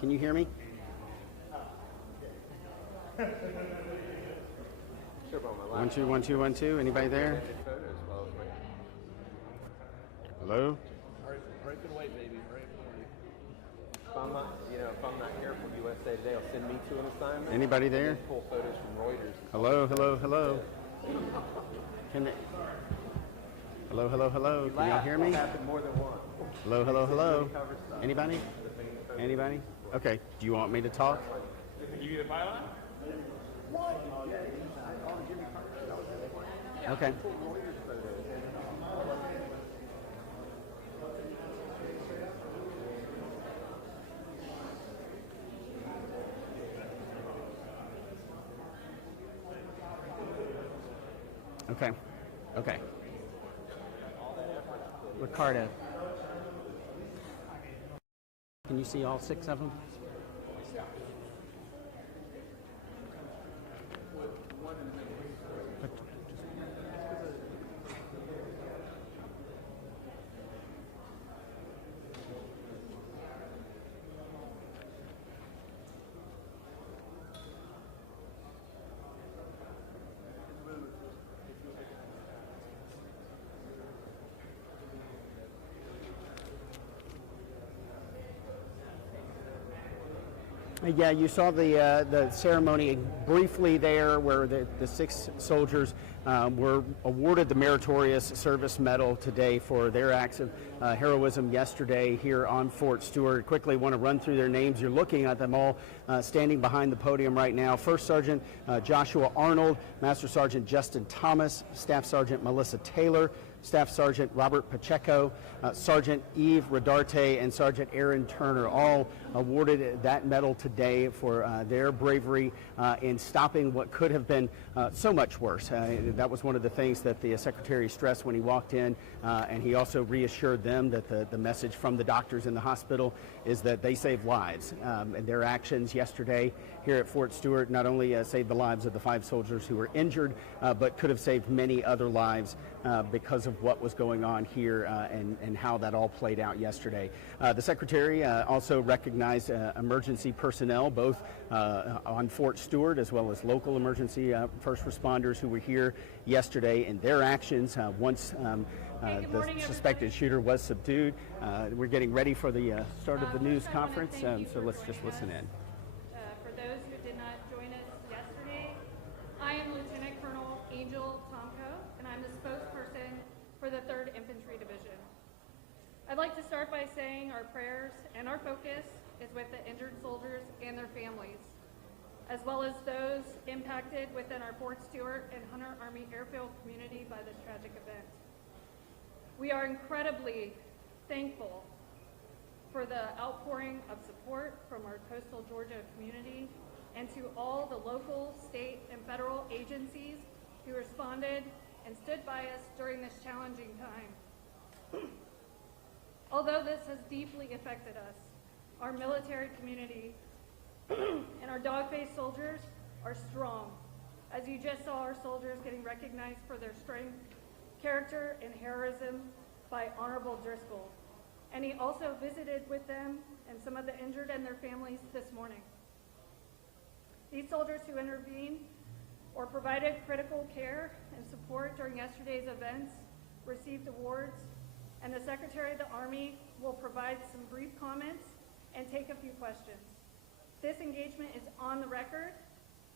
Can you hear me? One, two, one, two, one, two. Anybody there? Hello? Hurry up and wait, baby. Hurry up and wait. If I'm not careful, USA Today will send me to an assignment. Anybody there? Pull photos from Reuters. Hello, hello, hello. Hello, hello, hello. Can y'all hear me? Happened more than once. Hello, hello, hello. Anybody? Anybody? Okay. Do you want me to talk? You get a byline? Okay. Okay. Okay. Ricardo. Can you see all 6 of them? Yeah, you saw the ceremony briefly there where the 6 soldiers were awarded the Meritorious Service Medal today for their acts of heroism yesterday here on Fort Stewart. Quickly want to run through their names. You're looking at them all standing behind the podium right now. First Sergeant Joshua Arnold, Master Sergeant Justin Thomas, Staff Sergeant Melissa Taylor, Staff Sergeant Robert Pacheco, Sergeant Eve Rodarte, and Sergeant Aaron Turner, all awarded that medal today for their bravery in stopping what could have been so much worse. That was one of the things that the Secretary stressed when he walked in, and he also reassured them that the message from the doctors in the hospital is that they save lives. And their actions yesterday here at Fort Stewart not only saved the lives of the 5 soldiers who were injured, but could have saved many other lives because of what was going on here and how that all played out yesterday. The Secretary also recognized emergency personnel, both on Fort Stewart as well as local emergency first responders who were here yesterday, and their actions once the suspected shooter was subdued. We're getting ready for the start of the news conference, so let's just listen in. For those who did not join us yesterday, I am Lieutenant Colonel Angel Tomko, and I'm the spokesperson for the 3rd Infantry Division. I'd like to start by saying our prayers and our focus is with the injured soldiers and their families, as well as those impacted within our Fort Stewart and Hunter Army Airfield community by this tragic event. We are incredibly thankful for the outpouring of support from our coastal Georgia community and to all the local, state, and federal agencies who responded and stood by us during this challenging time. Although this has deeply affected us, our military community and our dog-faced soldiers are strong. As you just saw, our soldiers getting recognized for their strength, character, and heroism by Honorable Driscoll. And he also visited with them and some of the injured and their families this morning. These soldiers who intervened or provided critical care and support during yesterday's events received awards, and the Secretary of the Army will provide some brief comments and take a few questions. This engagement is on the record,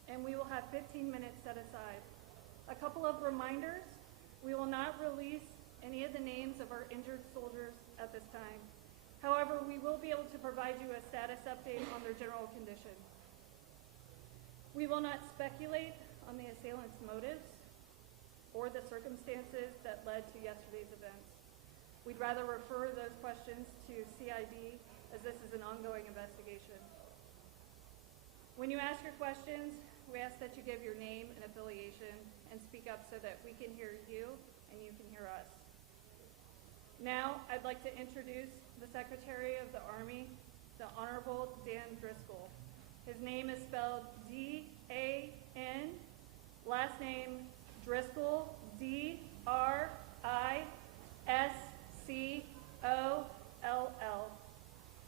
and we will have 15 minutes set aside. A couple of reminders: we will not release any of the names of our injured soldiers at this time. However, we will be able to provide you a status update on their general condition. We will not speculate on the assailant's motives or the circumstances that led to yesterday's events. We'd rather refer those questions to CID, as this is an ongoing investigation. When you ask your questions, we ask that you give your name and affiliation and speak up so that we can hear you and you can hear us. Now, I'd like to introduce the Secretary of the Army, the Honorable Dan Driscoll. His name is spelled D-A-N, last name Driscoll, D-R-I-S-C-O-L-L,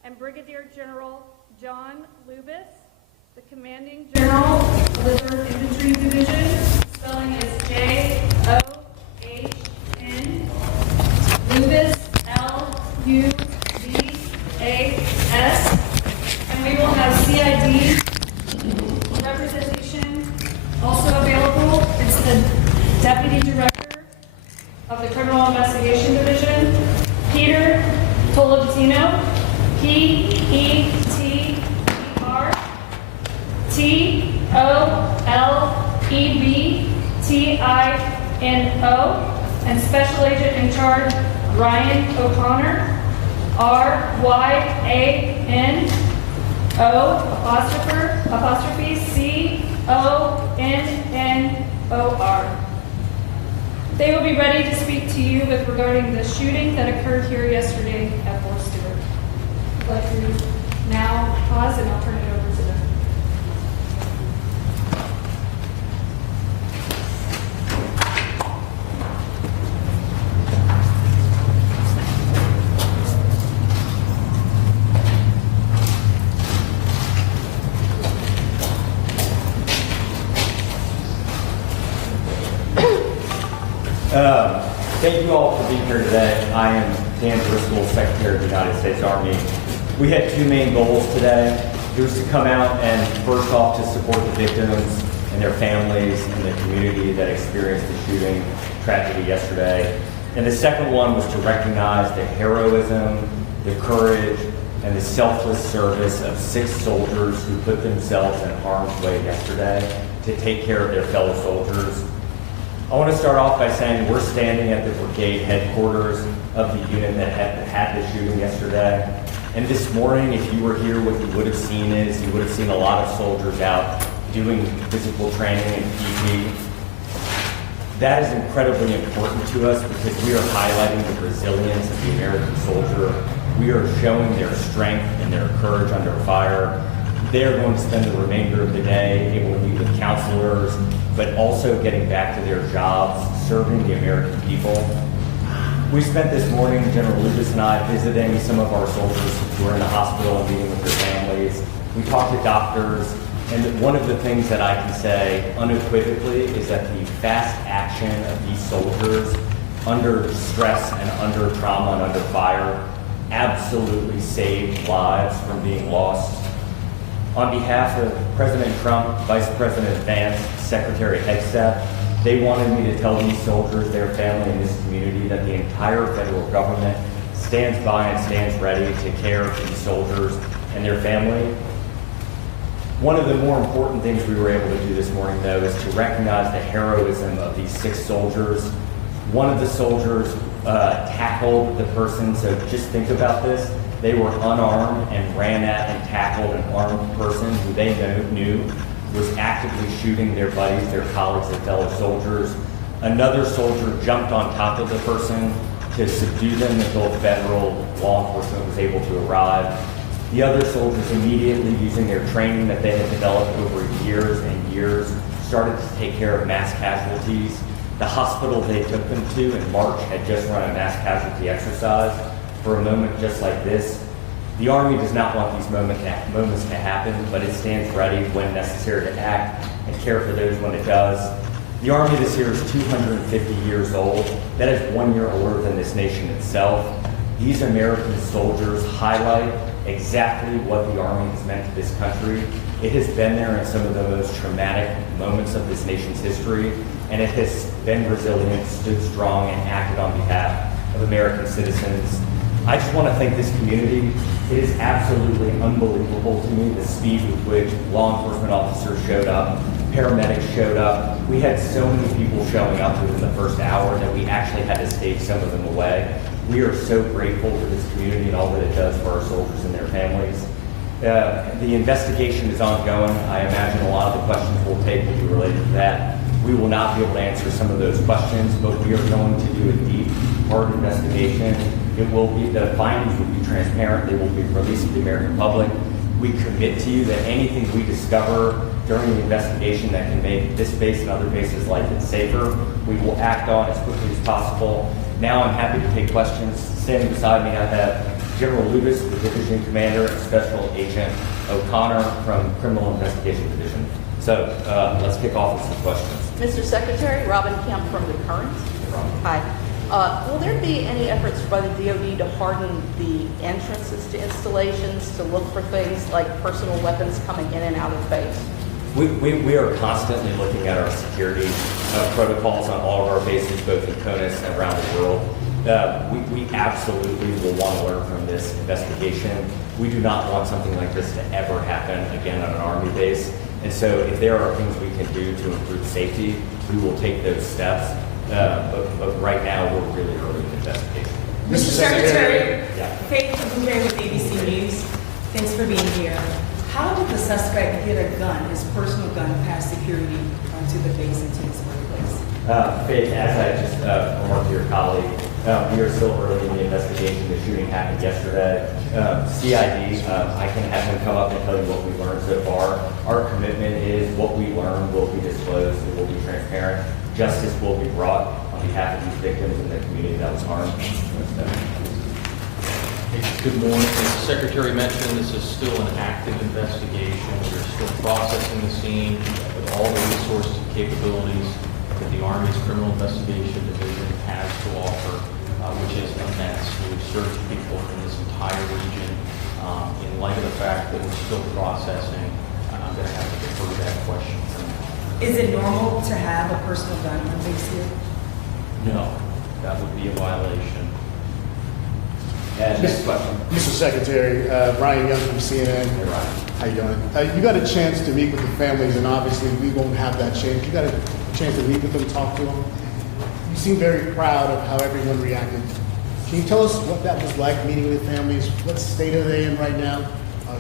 and Brigadier General John Lubis, the Commanding General of the 3rd Infantry Division. Spelling is John. Lubis, Lubas. And we will have CID representation also available. It's the Deputy Director of the Criminal Investigation Division, Peter Tolentino, Peter Tolebtino, and Special Agent in Charge Ryan O'Connor, RYANO_CONNOR. They will be ready to speak to you regarding the shooting that occurred here yesterday at Fort Stewart. I'd like to now pause and I'll turn it over to them. Thank you all for being here today. I am Dan Driscoll, Secretary of the United States Army. We had two main goals today. It was to come out and first off to support the victims and their families and the community that experienced the shooting tragedy yesterday. And the second one was to recognize the heroism, the courage, and the selfless service of 6 soldiers who put themselves in harm's way yesterday to take care of their fellow soldiers. I want to start off by saying we're standing at the brigade headquarters of the unit that had the shooting yesterday. And this morning, if you were here, what you would have seen is you would have seen a lot of soldiers out doing physical training and PT. That is incredibly important to us because we are highlighting the resilience of the American soldier. We are showing their strength and their courage under fire. They are going to spend the remainder of the day able to meet with counselors, but also getting back to their jobs, serving the American people. We spent this morning, General Lucas and I, visiting some of our soldiers who are in the hospital and meeting with their families. We talked to doctors, and one of the things that I can say unequivocally is that the fast action of these soldiers under stress and under trauma and under fire absolutely saved lives from being lost. On behalf of President Trump, Vice President Vance, Secretary Hegseth, they wanted me to tell these soldiers, their family, and this community that the entire federal government stands by and stands ready to care for these soldiers and their family. One of the more important things we were able to do this morning, though, is to recognize the heroism of these 6 soldiers. One of the soldiers tackled the person, so just think about this. They were unarmed and ran at and tackled an armed person who they knew was actively shooting their buddies, their colleagues, their fellow soldiers. Another soldier jumped on top of the person to subdue them until federal law enforcement was able to arrive. The other soldiers immediately, using their training that they had developed over years and years, started to take care of mass casualties. The hospital they took them to in March had just run a mass casualty exercise. For a moment just like this, the Army does not want these moments to happen, but it stands ready when necessary to act and care for those when it does. The Army this year is 250 years old. That is 1 year older than this nation itself. These American soldiers highlight exactly what the Army has meant to this country. It has been there in some of the most traumatic moments of this nation's history, and it has been resilient, stood strong, and acted on behalf of American citizens. I just want to thank this community. It is absolutely unbelievable to me the speed with which law enforcement officers showed up, paramedics showed up. We had so many people showing up within the first hour that we actually had to stake some of them away. We are so grateful to this community and all that it does for our soldiers and their families. The investigation is ongoing. I imagine a lot of the questions we'll take will be related to that. We will not be able to answer some of those questions, but we are going to do a deep, hard investigation. The findings will be transparent. They will be released to the American public. We commit to you that anything we discover during the investigation that can make this base and other bases like it safer, we will act on as quickly as possible. Now I'm happy to take questions. Standing beside me, I have General Lubis, the Division Commander, and Special Agent O'Connor from Criminal Investigation Division. So let's kick off with some questions. Mr. Secretary, Robin Kemp from the Current. Hi. Will there be any efforts by the DoD to harden the entrances to installations to look for things like personal weapons coming in and out of base? We are constantly looking at our security protocols on all of our bases, both in CONUS and around the world. We absolutely will want to learn from this investigation. We do not want something like this to ever happen again on an Army base. And so if there are things we can do to improve safety, we will take those steps. But right now, we're really early in the investigation. Mr. Secretary, Yeah. Faith Bouquet with ABC News. Thanks for being here. How did the suspect get a gun, his personal gun, past security onto the base into his workplace? Faith, as I just remarked to your colleague, we are still early in the investigation. The shooting happened yesterday. CID, I can have him come up and tell you what we learned so far. Our commitment is what we learn will be disclosed, it will be transparent. Justice will be brought on behalf of these victims and the community that was harmed. Good morning. As the Secretary mentioned, this is still an active investigation. We're still processing the scene with all the resources and capabilities that the Army's Criminal Investigation Division has to offer, which is immense. We've searched people in this entire region. In light of the fact that we're still processing, I'm going to have to defer to that question for now. Is it normal to have a personal gun on base here? No, that would be a violation. And next question. Mr. Secretary, Brian Young from CNN. Hey, Ryan. How you doing? You got a chance to meet with the families, and obviously we won't have that chance. You got a chance to meet with them, talk to them. You seem very proud of how everyone reacted. Can you tell us what that was like, meeting with families? What state are they in right now?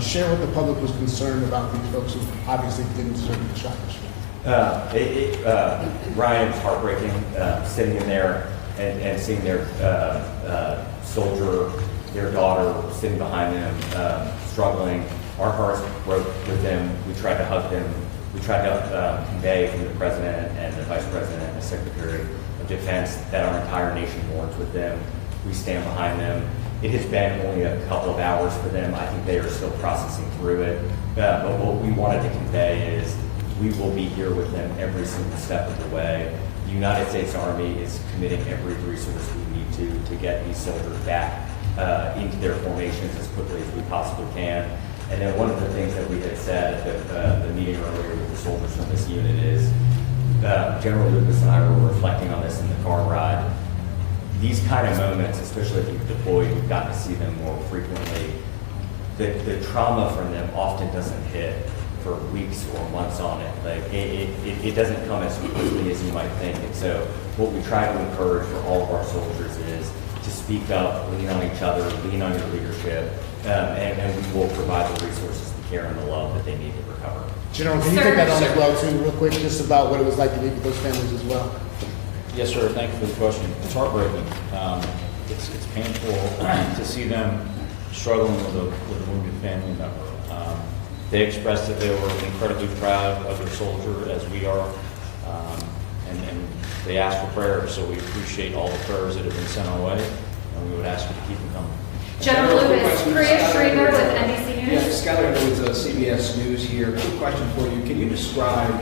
Share what the public was concerned about these folks who obviously didn't deserve the shot. Ryan, it's heartbreaking sitting in there and seeing their soldier, their daughter sitting behind them, struggling. Our hearts broke with them. We tried to hug them. We tried to convey from the President and the Vice President and the Secretary of Defense that our entire nation mourns with them. We stand behind them. It has been only a couple of hours for them. I think they are still processing through it. But what we wanted to convey is we will be here with them every single step of the way. The United States Army is committing every resource we need to get these soldiers back into their formations as quickly as we possibly can. And then one of the things that we had said at the meeting earlier with the soldiers from this unit is General Lucas and I were reflecting on this in the car ride. These kind of moments, especially if you've deployed, you've gotten to see them more frequently. The trauma from them often doesn't hit for weeks or months on it. Like it doesn't come as quickly as you might think. And so what we try to encourage for all of our soldiers is to speak up, lean on each other, lean on your leadership, and we will provide the resources, the care, and the love that they need to recover. General, can you take that on as well too, real quick, just about what it was like to meet with those families as well? Yes, sir. Thank you for the question. It's heartbreaking. It's painful to see them struggling with a wounded family member. They expressed that they were incredibly proud of their soldier, as we are, and they asked for prayers. So we appreciate all the prayers that have been sent our way, and we would ask you to keep them coming. General Lewis, Priya Schreber with NBC News. Yes, Skylar with CBS News here. Quick question for you. Can you describe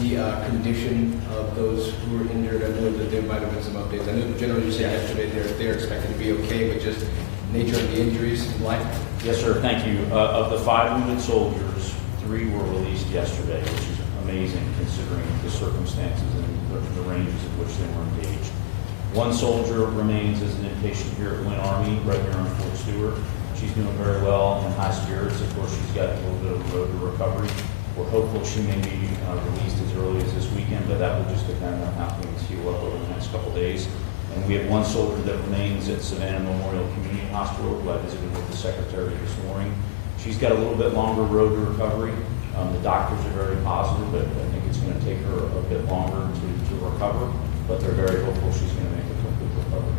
the condition of those who were injured? I know that there might have been some updates. I know General, you said yesterday they're expected to be okay, but just nature of the injuries and life? Yes, sir. Thank you. Of the 5 wounded soldiers, 3 were released yesterday, which is amazing considering the circumstances and the ranges in which they were engaged. 1 soldier remains as an inpatient here at Wynn Army, right here on Fort Stewart. She's doing very well and high spirits. Of course, she's got a little bit of a road to recovery. We're hopeful she may be released as early as this weekend, but that will just depend on how things heal up over the next couple of days. And we have 1 soldier that remains at Savannah Memorial Community Hospital, who I visited with the Secretary this morning. She's got a little bit longer road to recovery. The doctors are very positive, but I think it's going to take her a bit longer to recover. But they're very hopeful she's going to make a complete recovery.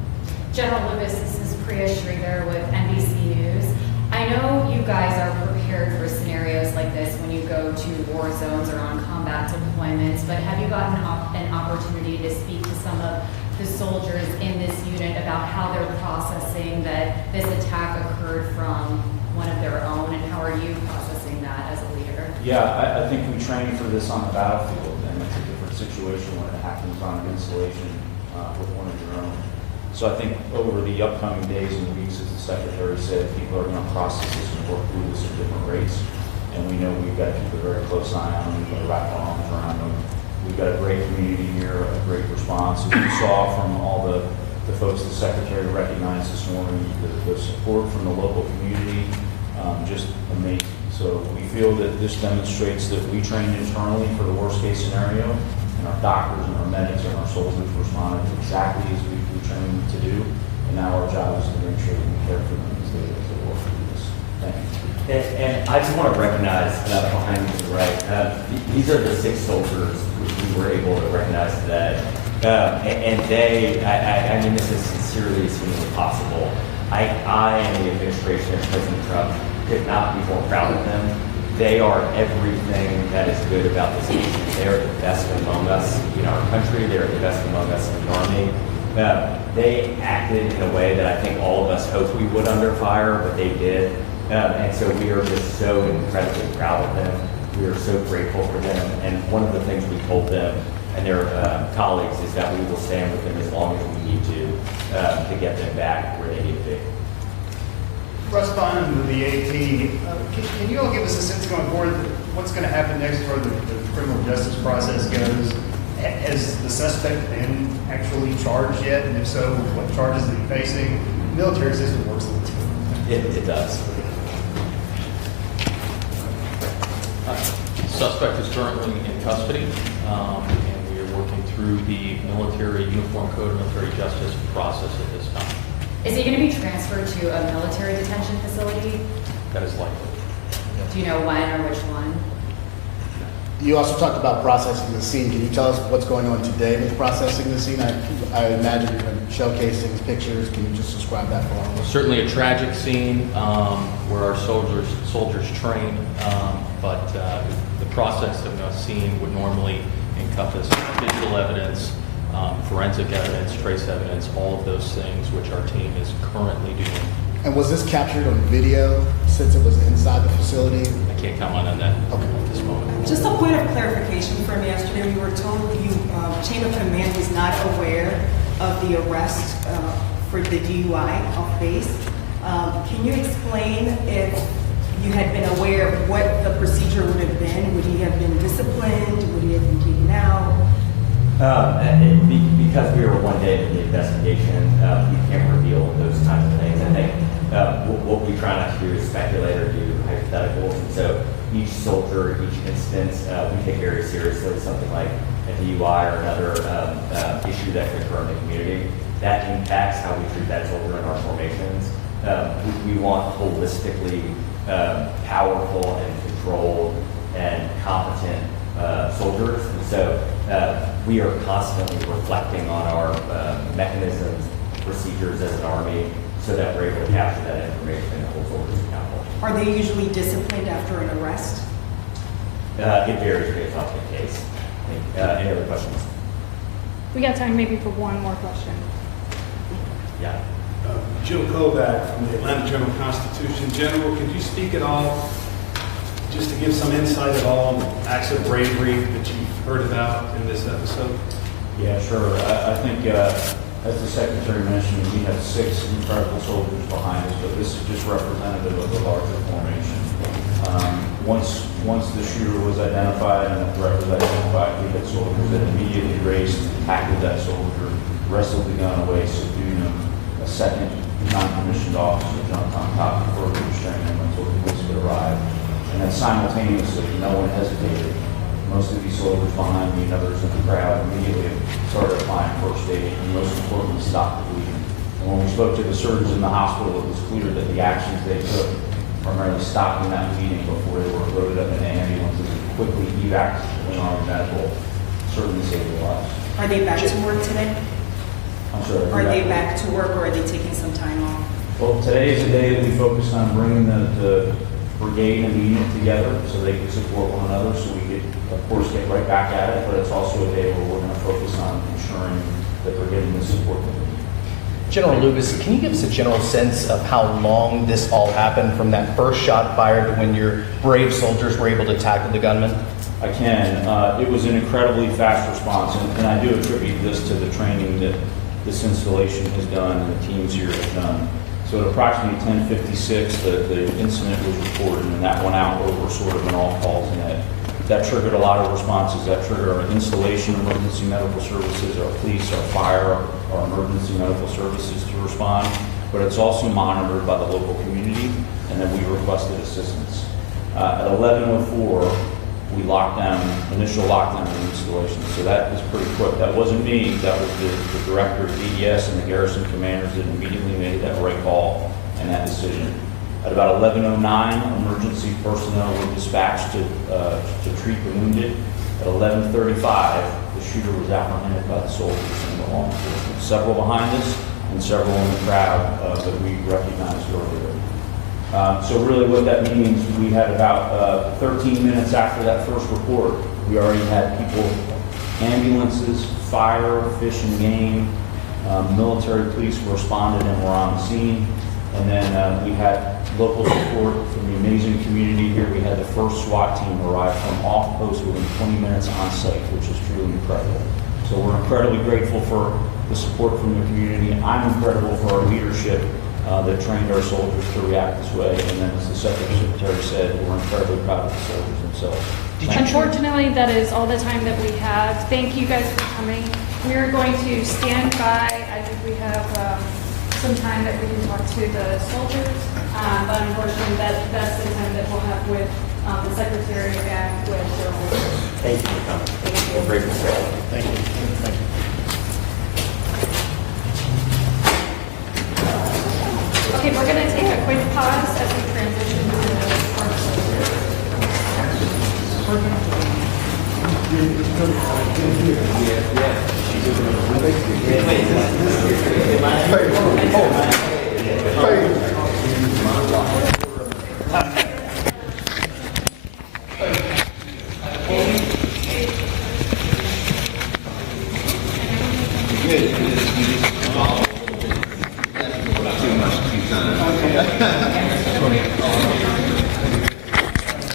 General Lewis, this is Priya Schreber with NBC News. I know you guys are prepared for scenarios like this when you go to war zones or on combat deployments, but have you gotten an opportunity to speak to some of the soldiers in this unit about how they're processing that this attack occurred from one of their own, and how are you processing that as a leader? Yeah, I think we train for this on the battlefield, and it's a different situation when it happens on an installation with one of your own. So I think over the upcoming days and weeks, as the Secretary said, people are going to process this and work through this at different rates. And we know we've got to keep a very close eye on them. We've got to wrap our arms around them. We've got a great community here, a great response. As you saw from all the folks the Secretary recognized this morning, the support from the local community, just amazing. So we feel that this demonstrates that we trained internally for the worst case scenario, and our doctors and our medics and our soldiers responded exactly as we trained them to do. And now our job is to make sure that we care for them as they work through this. Thank you. And I just want to recognize behind me to the right, these are the 6 soldiers we were able to recognize today. And they, I mean this as sincerely as humanly possible. I and the administration of President Trump could not be more proud of them. They are everything that is good about this nation. They are the best among us in our country. They are the best among us in the Army. They acted in a way that I think all of us hoped we would under fire, but they did. And so we are just so incredibly proud of them. We are so grateful for them. And one of the things we told them and their colleagues is that we will stand with them as long as we need to get them back where they need to be. Responding to the AT, can you all give us a sense going forward what's going to happen next as far as the criminal justice process goes? Has the suspect been actually charged yet? And if so, what charges is he facing? The military system works a little different. It does. Suspect is currently in custody, and we are working through the military uniform code, military justice process at this time. Is he going to be transferred to a military detention facility? That is likely. Do you know when or which one? You also talked about processing the scene. Can you tell us what's going on today with processing the scene? I imagine you're going to showcase things, pictures. Can you just describe that for all of us? Certainly a tragic scene where our soldiers train, but the process of a scene would normally encompass digital evidence, forensic evidence, trace evidence, all of those things which our team is currently doing. And was this captured on video since it was inside the facility? I can't comment on that at this moment. Just a point of clarification from yesterday, we were told chain of command was not aware of the arrest for the DUI off base. Can you explain if you had been aware of what the procedure would have been? Would he have been disciplined? Would he have been taken out? Because we were one day into the investigation, we can't reveal those kinds of things. I think what we try not to do is speculate or do hypotheticals. And so each soldier, each instance, we take very seriously. Something like a DUI or another issue that could occur in the community, that impacts how we treat that soldier in our formations. We want holistically powerful and controlled and competent soldiers. And so we are constantly reflecting on our mechanisms, procedures as an Army, so that we're able to capture that information and hold soldiers accountable. Are they usually disciplined after an arrest? It varies based off the case. Any other questions? We got time maybe for one more question. Yeah. Jim Kovac from the Atlanta Journal-Constitution. General, could you speak at all, just to give some insight at all on the acts of bravery that you've heard about in this episode? Yeah, sure. I think, as the Secretary mentioned, we have 6 incredible soldiers behind us, but this is just representative of the larger formation. Once the shooter was identified and the threat was identified, we had soldiers that immediately raced, tackled that soldier, wrestled the gun away, subdued him. A second non-commissioned officer jumped on top of further restraining him until the police could arrive. And then simultaneously, no one hesitated. Most of these soldiers behind me and others in the crowd immediately started applying first aid and most importantly stopped the bleeding. And when we spoke to the surgeons in the hospital, it was clear that the actions they took, primarily stopping that bleeding before they were loaded up in ambulances and quickly evac to Army Medical, certainly saved their lives. Are they back to work today? I'm sorry. Are they back to work or are they taking some time off? Well, today is a day that we focused on bringing the brigade and the unit together so they could support one another, so we could, of course, get right back at it, but it's also a day where we're going to focus on ensuring that they're getting the support that they need. General Lubis, can you give us a general sense of how long this all happened from that first shot fired to when your brave soldiers were able to tackle the gunman? I can. It was an incredibly fast response, and I do attribute this to the training that this installation has done and the teams here have done. So at approximately 10:56, the incident was reported, and that went out over sort of an all-calls net. That triggered a lot of responses. That triggered our installation, emergency medical services, our police, our fire, our emergency medical services to respond. But it's also monitored by the local community, and then we requested assistance. At 11:04, we locked down, initial lockdown of the installation. So that was pretty quick. That wasn't me. That was the director of DES and the garrison commanders that immediately made that right call and that decision. At about 11:09, emergency personnel were dispatched to treat the wounded. At 11:35, the shooter was apprehended by the soldiers and the law enforcement. Several behind us and several in the crowd that we recognized earlier. So really what that means, we had about 13 minutes after that first report, we already had people, ambulances, fire, fish and game, military police responded and were on the scene. And then we had local support from the amazing community here. We had the first SWAT team arrive from off post within 20 minutes on site, which is truly incredible. So we're incredibly grateful for the support from the community. I'm incredible for our leadership that trained our soldiers to react this way. And then as the Secretary said, we're incredibly proud of the soldiers themselves. Unfortunately, that is all the time that we have. Thank you guys for coming. We are going to stand by. I think we have some time that we can talk to the soldiers, but unfortunately that's the time that we'll have with the Secretary and with the Thank you for coming. Thank you. We're grateful for all. Thank you. Thank you. Okay, we're going to take a quick pause as we transition to the Fort Stewart. Too much, too time.